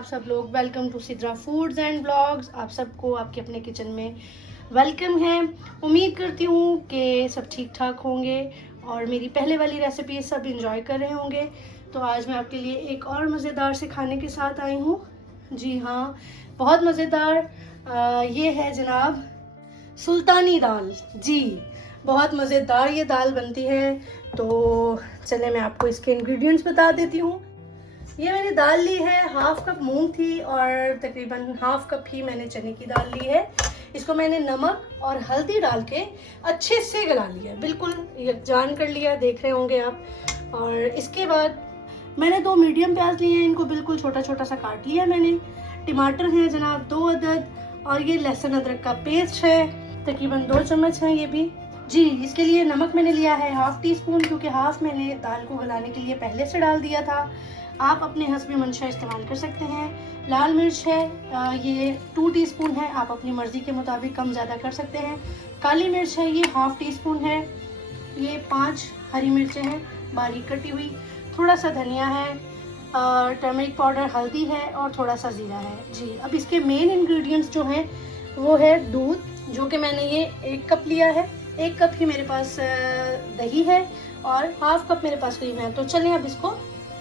आप सब लोग। Welcome to Sidra foods and blogs. आप सबको आपके अपने किचन में वेलकम है। उम्मीद करती हूँ कि सब ठीक ठाक होंगे और मेरी पहले वाली रेसिपी सब इंजॉय कर रहे होंगे। तो आज मैं आपके लिए एक और मज़ेदार से खाने के साथ आई हूँ। जी हाँ, बहुत मज़ेदार। ये है जनाब सुल्तानी दाल। जी, बहुत मज़ेदार ये दाल बनती है। तो चले मैं आपको इसके इंग्रेडिएंट्स बता देती हूँ। ये मैंने दाल ली है, हाफ कप मूंग थी और तकरीबन हाफ कप ही मैंने चने की दाल ली है। इसको मैंने नमक और हल्दी डाल के अच्छे से गला लिया, बिल्कुल यकजान कर लिया, देख रहे होंगे आप। और इसके बाद मैंने 2 मीडियम प्याज लिए हैं, इनको बिल्कुल छोटा छोटा सा काट लिया मैंने। टमाटर हैं जनाब 2 अदद और ये लहसुन अदरक का पेस्ट है, तकरीबन 2 चम्मच है ये भी। जी, इसके लिए नमक मैंने लिया है हाफ टी स्पून, क्योंकि हाफ मैंने दाल को गलाने के लिए पहले से डाल दिया था। आप अपने हस्बे मंशा इस्तेमाल कर सकते हैं। लाल मिर्च है, ये 2 टीस्पून है, आप अपनी मर्ज़ी के मुताबिक कम ज़्यादा कर सकते हैं। काली मिर्च है, ये हाफ टी स्पून है। ये 5 हरी मिर्चें हैं बारीक कटी हुई। थोड़ा सा धनिया है, टर्मरिक पाउडर, हल्दी है और थोड़ा सा ज़ीरा है। जी, अब इसके मेन इंग्रेडिएंट्स जो हैं वो है दूध, जो कि मैंने ये 1 कप लिया है। 1 कप ही मेरे पास दही है और हाफ कप मेरे पास क्रीम है। तो चलें अब इसको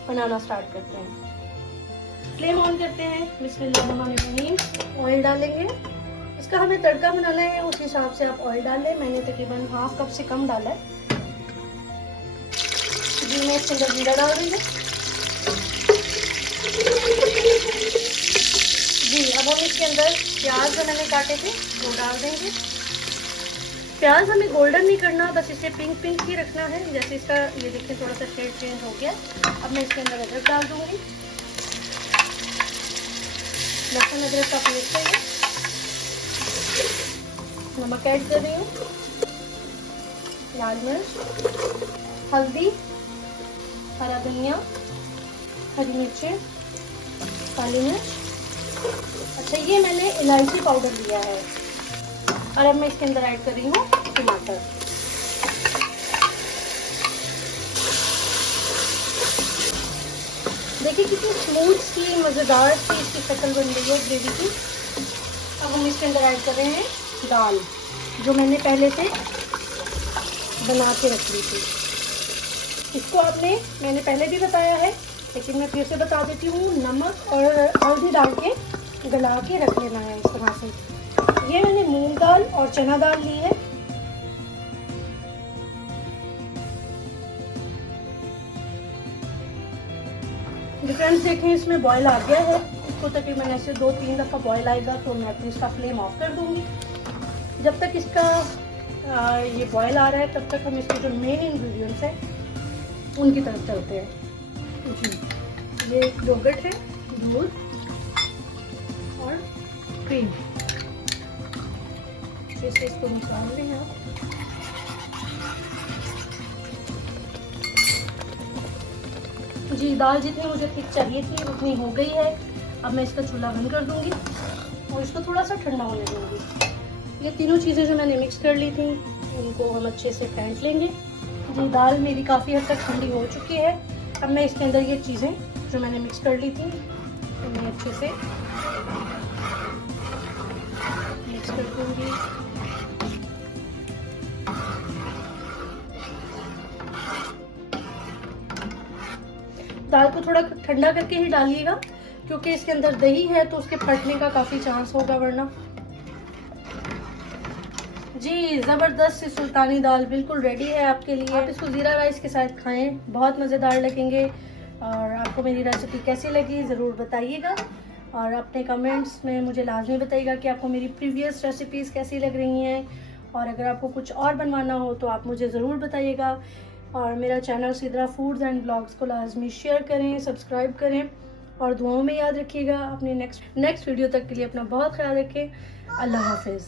बनाना स्टार्ट करते हैं। फ्लेम ऑन करते हैं, बिस्मिल्लाहिर्रहमानिर्रहीम। ऑयल डालेंगे, इसका हमें तड़का बनाना है, उस हिसाब से आप ऑयल डाल लें। मैंने तकरीबन हाफ कप से कम डाला है। जी, मैं इसके अंदर जीरा डाल रही हूँ। जी, अब हम इसके अंदर प्याज जो मैंने काटे थे वो डाल देंगे। प्याज हमें गोल्डन नहीं करना, बस इसे पिंक पिंक ही रखना है। जैसे इसका ये देखिए थोड़ा सा शेड चेंज हो गया। अब मैं इसके अंदर अदरक डाल दूंगी, लहसुन अदरक का पेस्ट है ये। नमक ऐड कर रही हूँ, लाल मिर्च, हल्दी, हरा धनिया, हरी मिर्चें, काली मिर्च। अच्छा, ये मैंने इलायची पाउडर लिया है। और अब मैं इसके अंदर ऐड कर रही हूँ टमाटर। देखिए कितनी स्मूथ सी मज़ेदार सी इसकी शक्ल बन रही है ग्रेवी की। अब हम इसके अंदर ऐड कर रहे हैं दाल, जो मैंने पहले से बना के रख ली थी। इसको मैंने पहले भी बताया है, लेकिन मैं फिर से बता देती हूँ। नमक और हल्दी डाल के गला के रख लेना है इस तरह से। ये मैंने मूंग दाल और चना दाल ली है। डिफरेंस देखें, इसमें बॉयल आ गया है। इसको तकरीबन ऐसे 2-3 दफ़ा बॉयल आएगा तो मैं अपनी इसका फ्लेम ऑफ कर दूंगी। जब तक इसका ये बॉयल आ रहा है तब तक हम इसके जो मेन इंग्रेडिएंट्स हैं उनकी तरफ चलते हैं। जी, ये योगर्ट है, दूध और क्रीम। इसे इसको निकाल लें आप। जी, दाल जितनी मुझे थिक चाहिए थी उतनी हो गई है। अब मैं इसका चूल्हा बंद कर दूंगी और इसको थोड़ा सा ठंडा होने दूंगी। ये तीनों चीज़ें जो मैंने मिक्स कर ली थी उनको हम अच्छे से फेंट लेंगे। जी, दाल मेरी काफ़ी हद तक ठंडी हो चुकी है। अब मैं इसके अंदर ये चीज़ें जो मैंने मिक्स कर ली थी उन्हें अच्छे से मिक्स कर दूंगी। दाल को थोड़ा ठंडा करके ही डालिएगा, क्योंकि इसके अंदर दही है तो उसके फटने का काफ़ी चांस होगा वरना। जी, ज़बरदस्त सी सुल्तानी दाल बिल्कुल रेडी है आपके लिए। आप इसको ज़ीरा राइस के साथ खाएं, बहुत मज़ेदार लगेंगे। और आपको मेरी रेसिपी कैसी लगी ज़रूर बताइएगा और अपने कमेंट्स में मुझे लाजमी बताइएगा कि आपको मेरी प्रीवियस रेसिपीज़ कैसी लग रही हैं। और अगर आपको कुछ और बनवाना हो तो आप मुझे ज़रूर बताइएगा। और मेरा channel Sidra foods and blogs को लाजमी शेयर करें, सब्सक्राइब करें और दुआओं में याद रखिएगा। अपनी नेक्स्ट वीडियो तक के लिए अपना बहुत ख्याल रखें। अल्लाह हाफिज़।